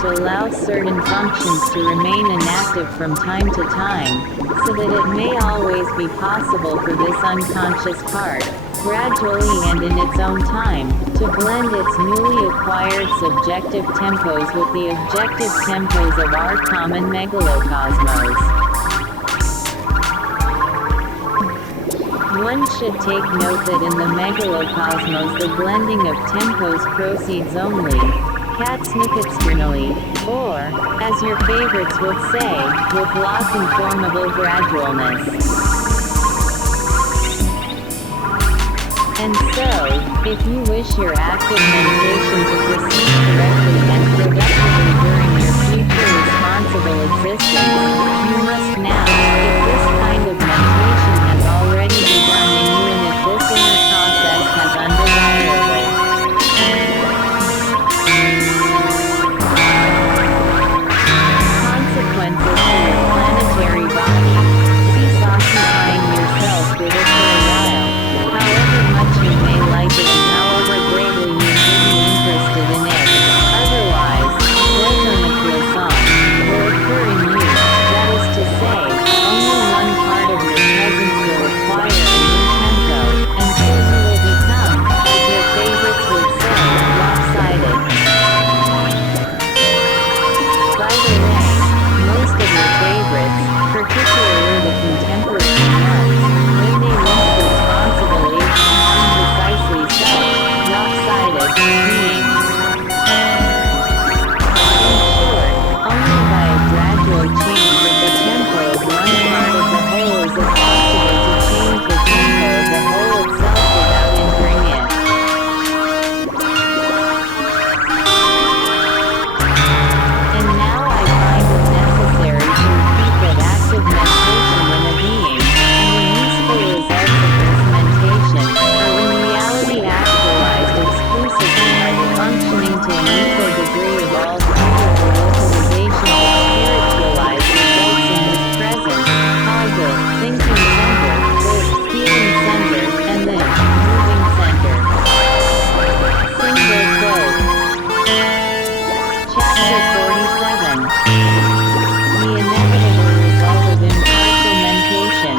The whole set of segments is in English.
to allow certain functions to remain inactive from time to time, so that it may always be possible for this unconscious part, gradually and in its own time, to blend its newly acquired subjective tempos with the objective tempos of our common megalocosmos. One should take note that in the megalocosmos the blending of tempos proceeds only, katsnikexternally, or, as your favorites would say, with la conformable gradualness. And so, if you wish your active mentation to proceed correctly and productively during your future responsible existence, you must now, if this kind of mentation has already begun in you and if this inner process has undesirable consequences for your planetary body, cease occupying yourself with it for a while, however much you may like it and however greatly you may be interested in it. Otherwise, croissant will occur in you, that is to say, only one part of your presence will acquire a new tempo, and so you will become, as your favorites would say, lopsided. By the way, most of your favorites, particularly the contemporary ones, when they link responsible age become precisely such, lopsided, beings. Only by a gradual change of the tempo of one part of the whole is it possible to change the tempo of the whole itself without injuring it. And now I find it necessary to repeat that active mentation in a being, and the useful results of this mentation, are in reality actualized exclusively by the functioning to an equal degree of all three of the localizations of spiritualized results in this present, causal, thinking center, this, feeling center, and this, moving center. Single quote. Chapter 47. The inevitable result of impartial mentation.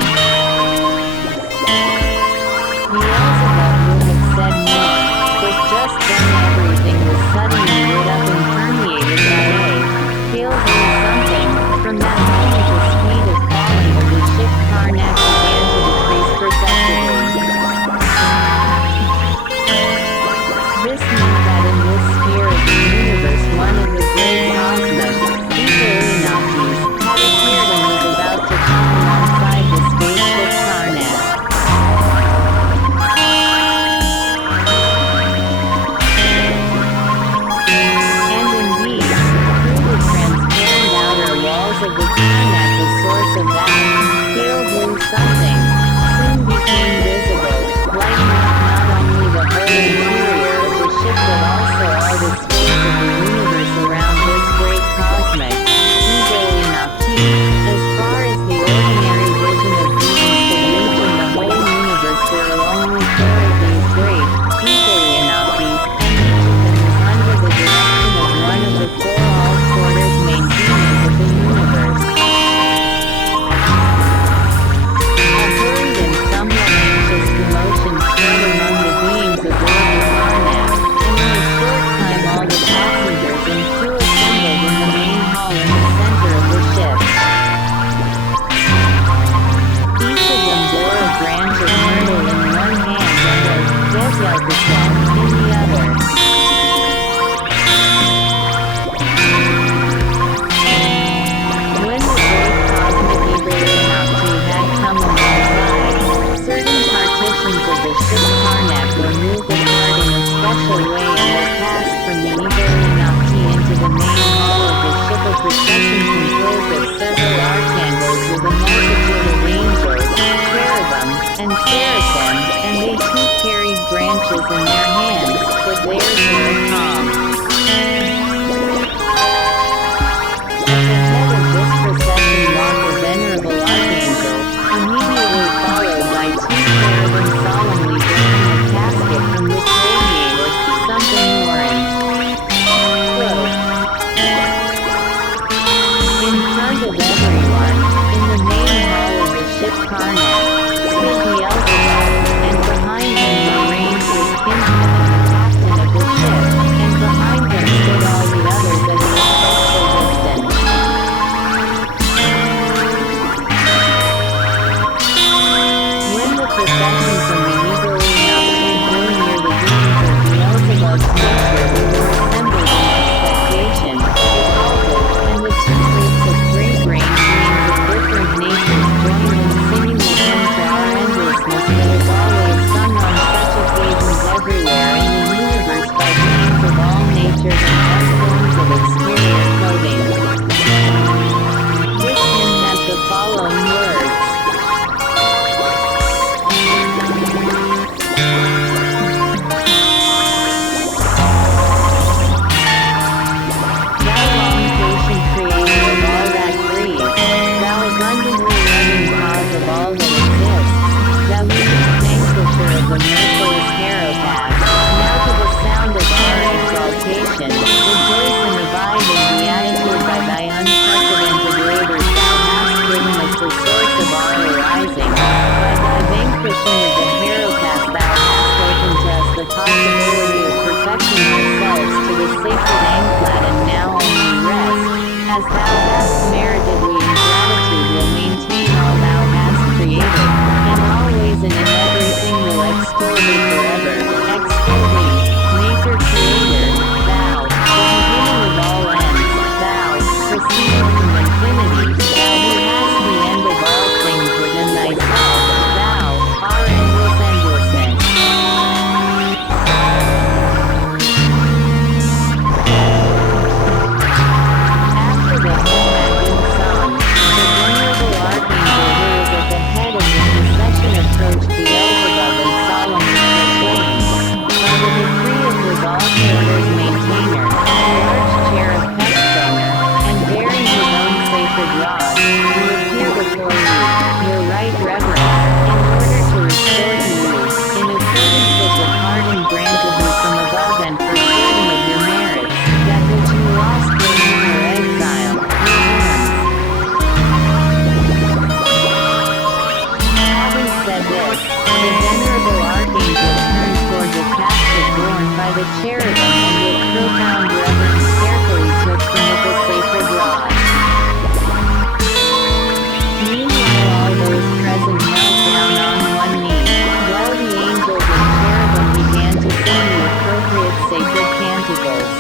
Beelzebub would have said more, but just then everything was suddenly lit up and permeated by hails or something. From that moment the speed of falling of the ship Karnak began to decrease perceptibly. This meant that in this sphere of the universe one of the great cosmos, Equalinoptes, had appeared and was about to come alongside the spaceship Karnak. And indeed, through the transparent outer walls of the Karnak the source of that pale blue something soon became visible, lighting up not only the whole interior of the ship but also all the space of the universe around this great cosmic, Equalinoptes. As far as the ordinary vision of beings could reach in the whole universe there are only four of these great, Equalinoptes, and each of them is under the direction of one of the four all-quarters main demons of the universe. A hurried and somewhat anxious commotion spread among the beings aboard the Karnak, and in a short time all the passengers and crew assembled in the main hall in the center of the ship. Each of them bore a branch of myrtle in one hand and a Gezelgachet in the other. When the great cosmic Equalinopte had come alongside, certain partitions of the ship Karnak were moved apart in a special way and were passed from the Equalinopte into the main hall of the ship. A procession composed of several archangels with a multitude of angels, cherubim, and seraphim, and they too carried branches in their hands, but theirs were palm. At the head of this procession walked a venerable archangel, immediately followed by two cherubim solemnly bearing a casket from which radiated something orange. Quote. possibility of perfecting yourselves to the sacred Angplat, and now only rest, as thou hast meritedly in gratitude will maintain all thou hast created, and always and in everything will extol thee forever. Extol thee, Maker Creator, thou, the beginning of all ends, thou, proceeding from infinity, thou who hast the end of all things within thyself, thou, our endlessness. After the hymn had been sung, the venerable archangel who was at the head of the procession approached Beelzebub and solemnly proclaimed, by the decree of his all-orders maintainer, a large chair of Pechstoner, and bearing his own sacred rod, will appear before you, your right reverence, in order to restore to you, in accordance with the pardon granted you from above and for certain of your merits, that which you lost when you were exiled, your hands. Having said this, the venerable archangel turned toward the casket borne by the cherubim and with profound reverence carefully took from it the sacred rod. Meanwhile all those present knelt down on one knee, while the angels and cherubim began to sing the appropriate sacred canticles.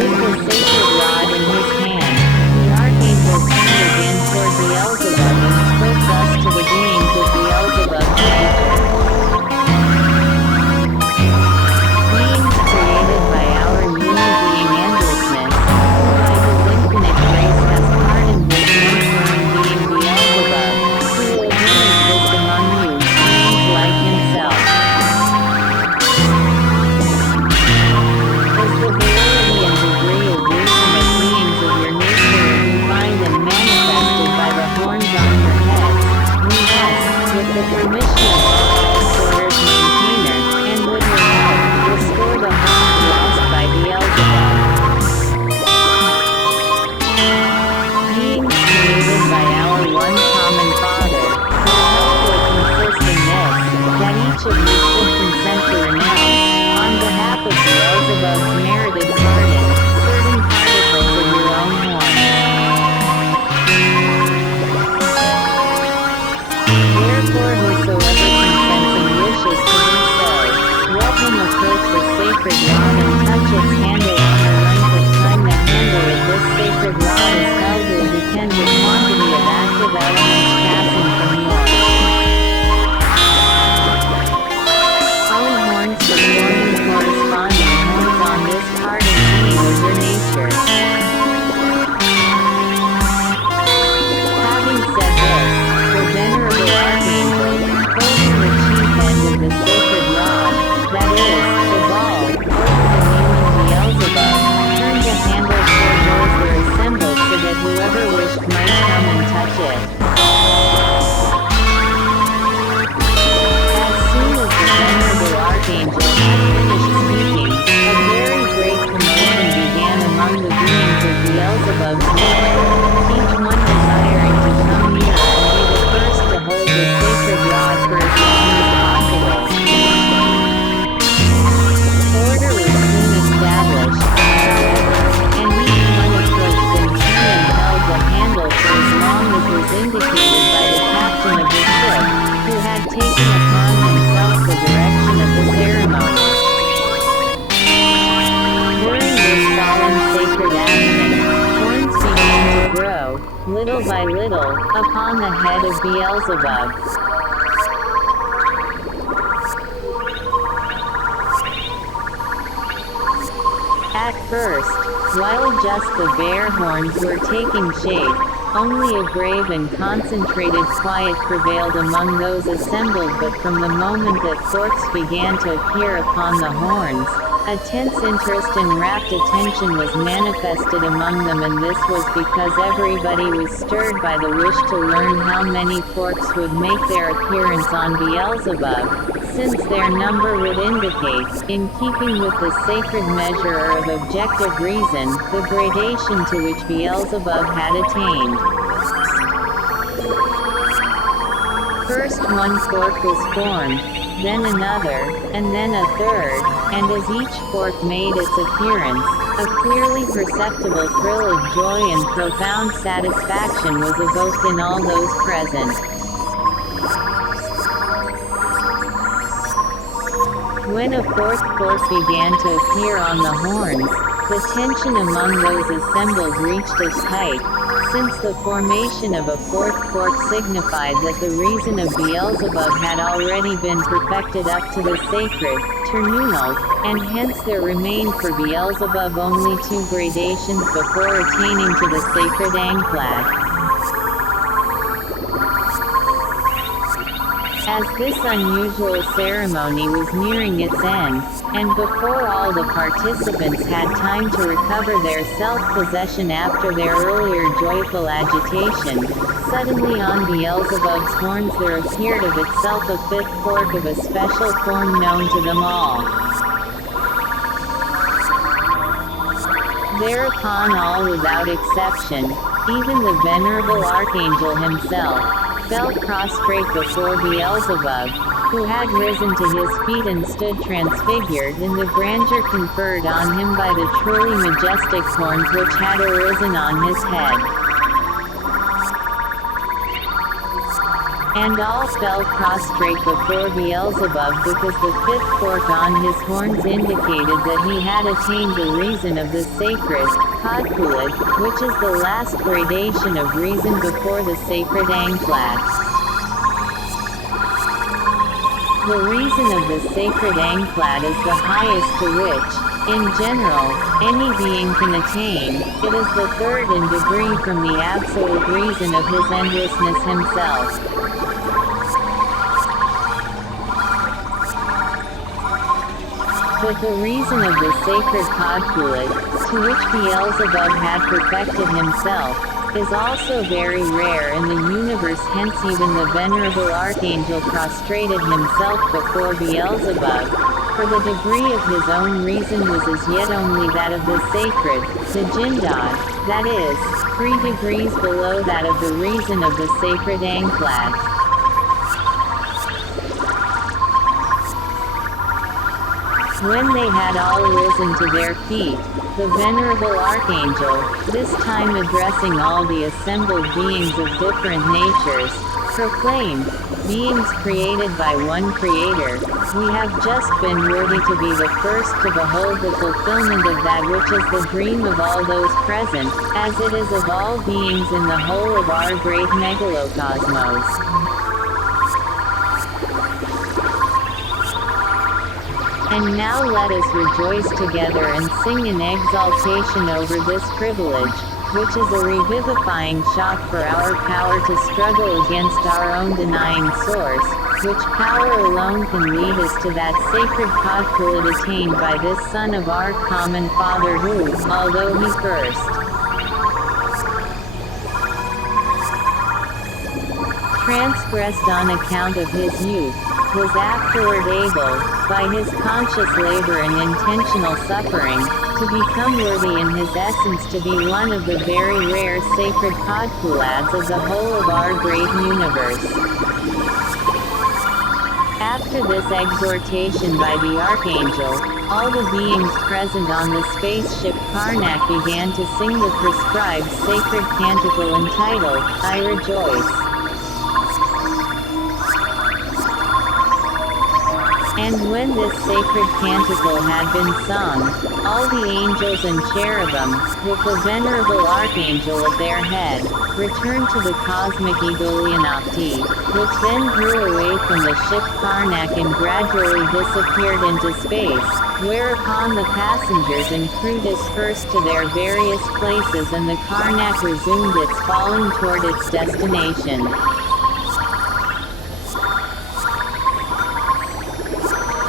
With the sacred rod in his hand, the archangel turned again toward Beelzebub and spoke thus to the beings of Beelzebub's nature. Beings created by our unibeing endlessness, who by his infinite grace has pardoned this infirm being Beelzebub, who will again exist among you, beings like himself. As the variety and degree of wisdom of beings of your nature are refined and manifested by the horns on your heads, we must, with the permission of our all-orders maintainer, and with your help, restore the horns lost by Beelzebub. Beings created by our one common Father, the help would consist in this, that each of you should consent to renounce, on behalf of Beelzebub's merited pardon, certain particles of your own horn. Therefore whosoever consents and wishes to do so, let him approach the sacred rod and touch its handle on the length of time the handle of this sacred rod is held will depend the quantity of active elements passing from yours. All horns performing corresponding horns on this pardon being of your nature. Having said this, the venerable archangel, holding the chief end of the sacred rod, that is, the ball, over the kneeling Beelzebub, turned the handle toward those were assembled so that whoever wished might come and touch it. As soon as the venerable archangel had finished speaking, a very great commotion began among the beings of Beelzebub's nature, each one desiring to come nearer and be the first to hold the sacred rod for as long as possible. Order was soon established, however, and each one approached in turn and held the handle for as long as was indicated by the captain of the ship, who had taken upon himself the direction of the ceremony. During this solemn sacred action, horns began to grow, little by little, upon the head of Beelzebub. At first, while just the bare horns were taking shape, only a grave and concentrated quiet prevailed among those assembled, but from the moment that forks began to appear upon the horns, a tense interest and rapt attention was manifested among them, and this was because everybody was stirred by the wish to learn how many forks would make their appearance on Beelzebub, since their number would indicate, in keeping with the sacred measure or of objective reason, the gradation to which Beelzebub had attained. First one fork was formed, then another, and then a third, and as each fork made its appearance, a clearly perceptible thrill of joy and profound satisfaction was evoked in all those present. When a fourth fork began to appear on the horns, the tension among those assembled reached its height, since the formation of a fourth fork signified that the reason of Beelzebub had already been perfected up to the sacred, terminal, and hence there remained for Beelzebub only 2 gradations before attaining to the sacred Angklad. As this unusual ceremony was nearing its end, and before all the participants had time to recover their self-possession after their earlier joyful agitation, suddenly on Beelzebub's horns there appeared of itself a 5th fork of a special form known to them all. Thereupon all without exception, even the venerable archangel himself, fell prostrate before Beelzebub, who had risen to his feet and stood transfigured in the grandeur conferred on him by the truly majestic horns which had arisen on his head. And all fell prostrate before Beelzebub because the 5th fork on his horns indicated that he had attained the reason of the sacred, Kodkulad, which is the last gradation of reason before the sacred Angklad. The reason of the sacred Angklad is the highest to which, in general, any being can attain. It is the 3rd in degree from the absolute reason of his endlessness himself. But the reason of the sacred Kodkulad, to which Beelzebub had perfected himself, is also very rare in the universe, hence even the venerable archangel prostrated himself before Beelzebub, for the degree of his own reason was as yet only that of the sacred, the Jindad, that is, 3 degrees below that of the reason of the sacred Angklad. When they had all risen to their feet, the venerable archangel, this time addressing all the assembled beings of different natures, proclaimed, "Beings created by one Creator, we have just been worthy to be the first to behold the fulfillment of that which is the dream of all those present, as it is of all beings in the whole of our great megalocosmos." And now let us rejoice together and sing in exaltation over this privilege, which is a revivifying shock for our power to struggle against our own denying source, which power alone can lead us to that sacred Kodkulad attained by this Son of our common Father who, although he first transgressed on account of his youth, was afterward able, by his conscious labor and intentional suffering, to become worthy in his essence to be one of the very rare sacred Kodkulads of the whole of our great universe. After this exhortation by the archangel, all the beings present on the spaceship Karnak began to sing the prescribed sacred canticle entitled, "I Rejoice." And when this sacred canticle had been sung, all the angels and cherubim, with the venerable archangel at their head, returned to the cosmic Egolionopti, which then drew away from the ship Karnak and gradually disappeared into space, whereupon the passengers and crew dispersed to their various places and the Karnak resumed its falling toward its destination.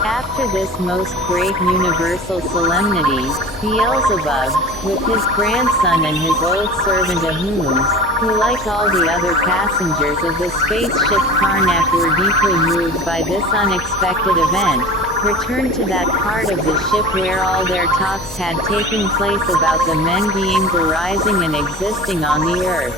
After this most great universal solemnity, Beelzebub, with his grandson and his old servant Ahum, who like all the other passengers of the spaceship Karnak were deeply moved by this unexpected event, returned to that part of the ship where all their talks had taken place about the men beings arising and existing on the earth.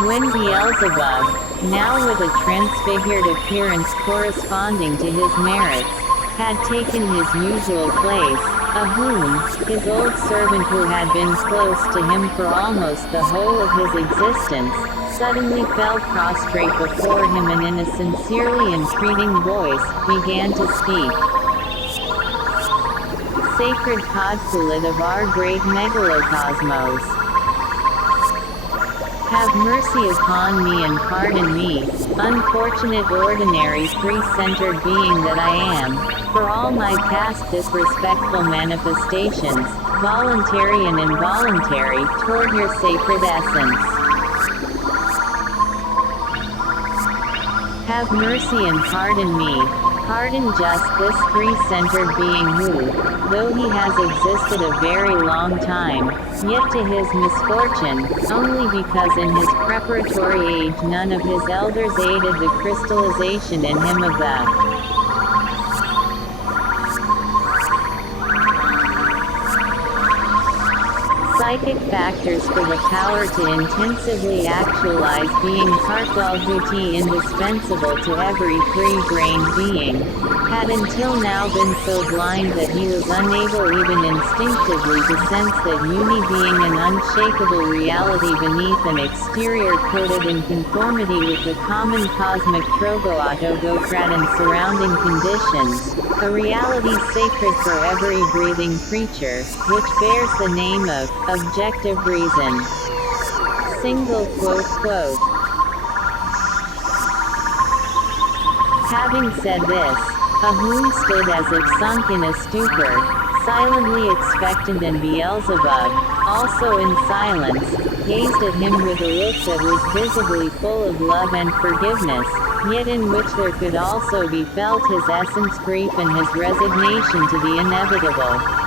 When Beelzebub, now with a transfigured appearance corresponding to his merits, had taken his usual place. Ahum, his old servant who had been close to him for almost the whole of his existence, suddenly fell prostrate before him and in a sincerely entreating voice, began to speak. Sacred Podkulit of our great megalocosmos, have mercy upon me and pardon me, unfortunate ordinary three-centered being that I am, for all my past disrespectful manifestations, voluntary and involuntary, toward your sacred essence. Have mercy and pardon me, pardon just this three-centered being who, though he has existed a very long time, yet to his misfortune, only because in his preparatory age none of his elders aided the crystallization in him of the psychic factors for the power to intensively actualize being Kartvalhuti indispensable to every free-brained being, had until now been so blind that he was unable even instinctively to sense that uni being an unshakable reality beneath an exterior coated in conformity with the common cosmic Trogoautogokrad and surrounding conditions, a reality sacred for every breathing creature, which bears the name of objective reason. Single quote quote. Having said this, Ahum stood as if sunk in a stupor, silently expectant, and Beelzebub, also in silence, gazed at him with a look that was visibly full of love and forgiveness, yet in which there could also be felt his essence grief and his resignation to the inevitable.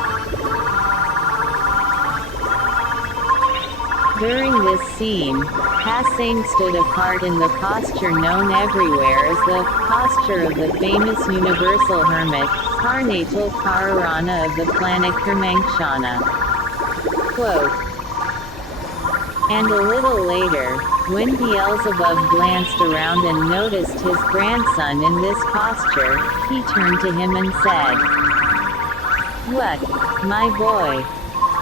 During this scene, Hassane stood apart in the posture known everywhere as the posture of the famous universal hermit, Karnatal Kararana of the planet Kermangshana. Quote. And a little later, when Beelzebub glanced around and noticed his grandson in this posture, he turned to him and said, "What, my boy?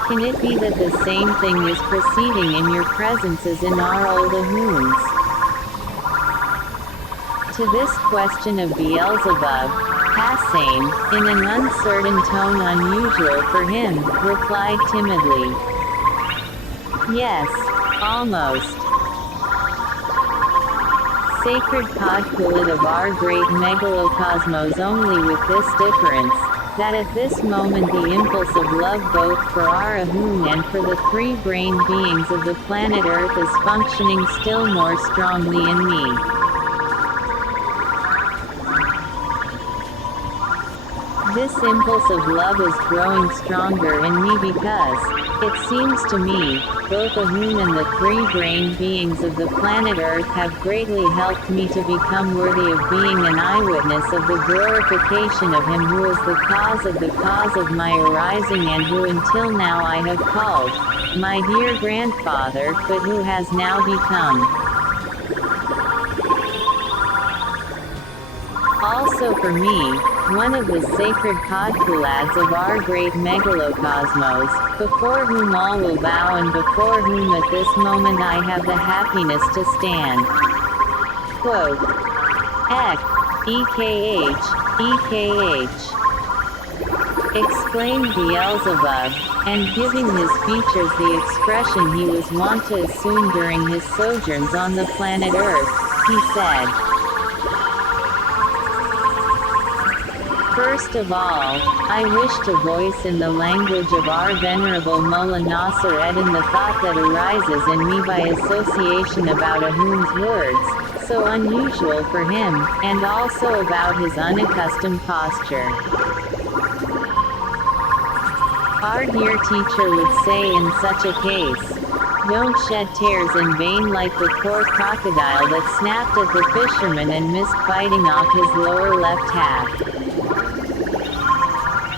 Can it be that the same thing is proceeding in your presence as in our old Ahuns?" To this question of Beelzebub, Hassane, in an uncertain tone unusual for him, replied timidly, "Yes, almost. Sacred Podkulit of our great megalocosmos, only with this difference, that at this moment the impulse of love both for our Ahun and for the three-brained beings of the planet Earth is functioning still more strongly in me. This impulse of love is growing stronger in me because, it seems to me, both Ahun and the three-brained beings of the planet Earth have greatly helped me to become worthy of being an eyewitness of the glorification of Him who is the cause of my arising and who until now I have called my dear grandfather, but who has now become also for me, one of the sacred Podkulads of our great megalocosmos, before whom all will bow and before whom at this moment I have the happiness to stand." Quote. Ek, EKH, EKH. Exclaimed Beelzebub, and giving his features the expression he was wont to assume during his sojourns on the planet Earth, he said, "First of all, I wish to voice in the language of our venerable Mullah Nasser Eddin the thought that arises in me by association about Ahun's words, so unusual for him, and also about his unaccustomed posture. Our dear teacher would say in such a case, don't shed tears in vain like the poor crocodile that snapped at the fisherman and missed biting off his lower left half.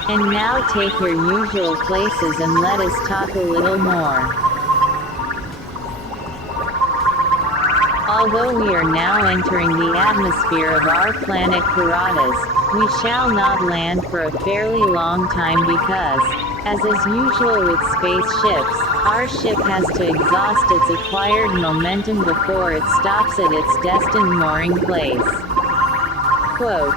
And now take your usual places and let us talk a little more." Although we are now entering the atmosphere of our planet Karatas, we shall not land for a fairly long time because, as is usual with spaceships, our ship has to exhaust its acquired momentum before it stops at its destined mooring place. Quote,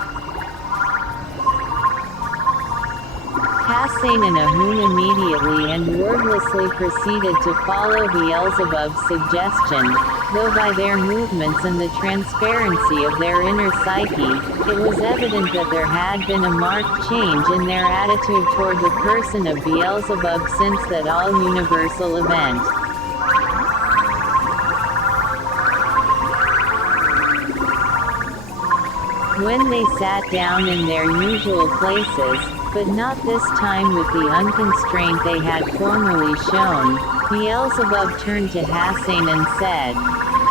Hassan and Ahun immediately and wordlessly proceeded to follow Beelzebub's suggestion, though by their movements and the transparency of their inner psyche, it was evident that there had been a marked change in their attitude toward the person of Beelzebub since that all-universal event. When they sat down in their usual places, but not this time with the unconstraint they had formerly shown, Beelzebub turned to Hassan and said,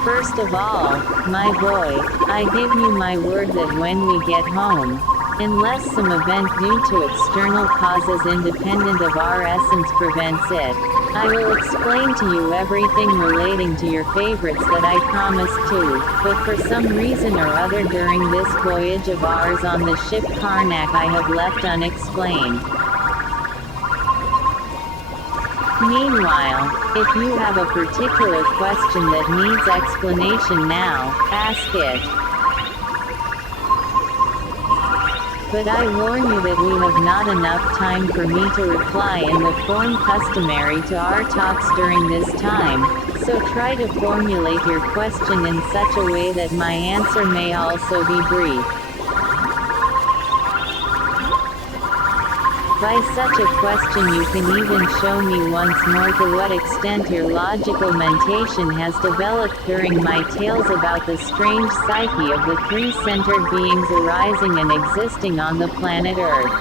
"First of all, my boy, I give you my word that when we get home, unless some event due to external causes independent of our essence prevents it, I will explain to you everything relating to your favorites that I promised to, but for some reason or other during this voyage of ours on the ship Karnak I have left unexplained. Meanwhile, if you have a particular question that needs explanation now, ask it. But I warn you that we have not enough time for me to reply in the form customary to our talks during this time, so try to formulate your question in such a way that my answer may also be brief. By such a question you can even show me once more to what extent your logical mentation has developed during my tales about the strange psyche of the three-centered beings arising and existing on the planet Earth.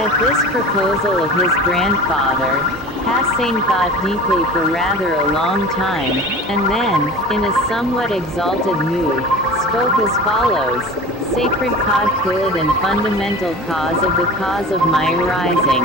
At this proposal of his grandfather, Hassan thought deeply for rather a long time, and then, in a somewhat exalted mood, spoke as follows: "Sacred Codquid and fundamental cause of my arising.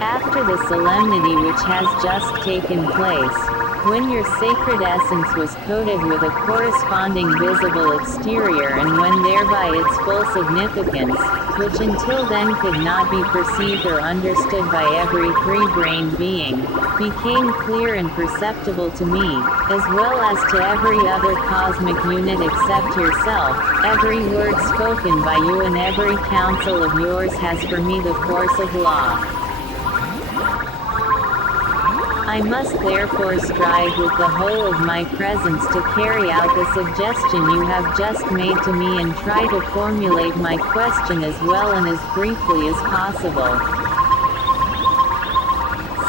After the solemnity which has just taken place, when your sacred essence was coated with a corresponding visible exterior and when thereby its full significance, which until then could not be perceived or understood by every three-brained being, became clear and perceptible to me, as well as to every other cosmic unit except yourself, every word spoken by you and every counsel of yours has for me the force of law. I must therefore strive with the whole of my presence to carry out the suggestion you have just made to me and try to formulate my question as well and as briefly as possible.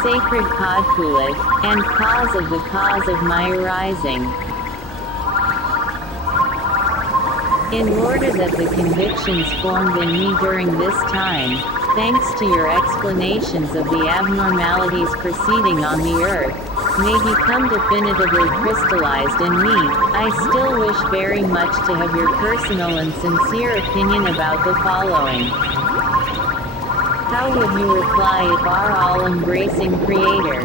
Sacred Codquid, and cause of my arising. In order that the convictions formed in me during this time, thanks to your explanations of the abnormalities proceeding on the Earth, may become definitively crystallized in me, I still wish very much to have your personal and sincere opinion about the following. How would you reply if our all-embracing Creator,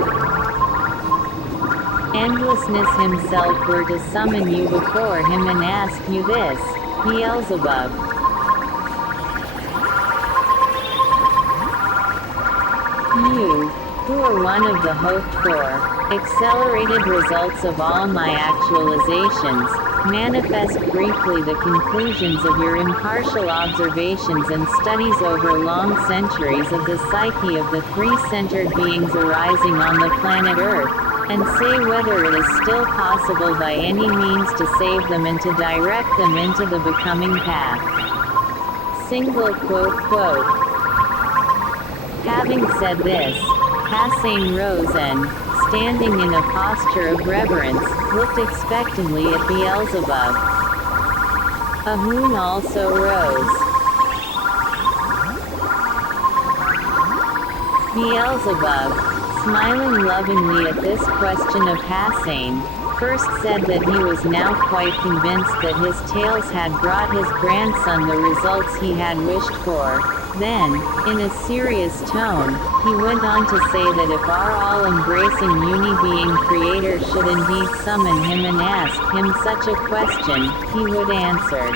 Endlessness himself, were to summon you before him and ask you this, Beelzebub? You, who are one of the hoped-for, accelerated results of all my actualizations, manifest briefly the conclusions of your impartial observations and studies over long centuries of the psyche of the three-centered beings arising on the planet Earth, and say whether it is still possible by any means to save them and to direct them into the becoming path. Single quote. Having said this, Hassan rose and, standing in a posture of reverence, looked expectantly at Beelzebub. Ahun also rose. Beelzebub, smiling lovingly at this question of Hassan, first said that he was now quite convinced that his tales had brought his grandson the results he had wished for, Then, in a serious tone, he went on to say that if our all-embracing uni-being creator should indeed summon him and ask him such a question, he would answer.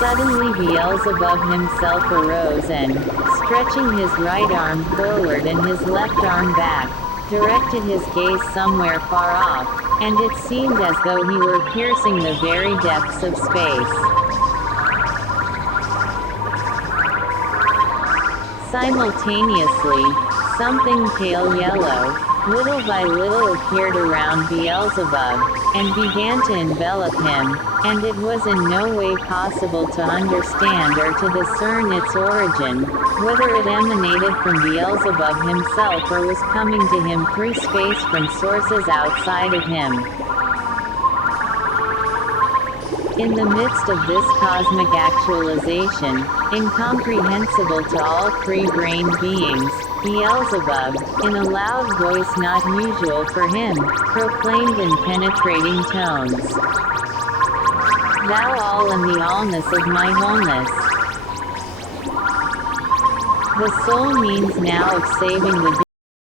Suddenly Beelzebub himself arose and, stretching his right arm forward and his left arm back, directed his gaze somewhere far off, and it seemed as though he were piercing the very depths of space. Simultaneously, something pale yellow, little by little appeared around Beelzebub, and began to envelop him, and it was in no way possible to understand or to discern its origin, whether it emanated from Beelzebub himself or was coming to him through space from sources outside of him. In the midst of this cosmic actualization, incomprehensible to all free-brained beings, Beelzebub, in a loud voice not usual for him, proclaimed in penetrating tones, "Thou all and the allness of my wholeness." The sole means now of saving the